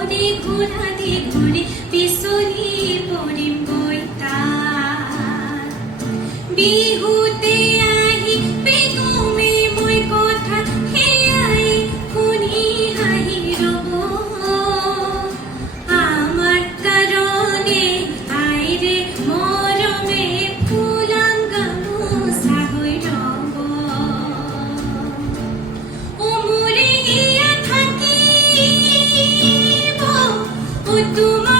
বিপদে ঘোরাতে ঘুরে পিছলি পড়িম বইতাত বিহুতে আহি বেগমে মই কথা হেয়াই শুনি হাঁহি ৰব আমার কারণে আইরে মরমে ফুলাম গামোচা হৈ ৰব উমৰি থাকিব ও তোমাৰ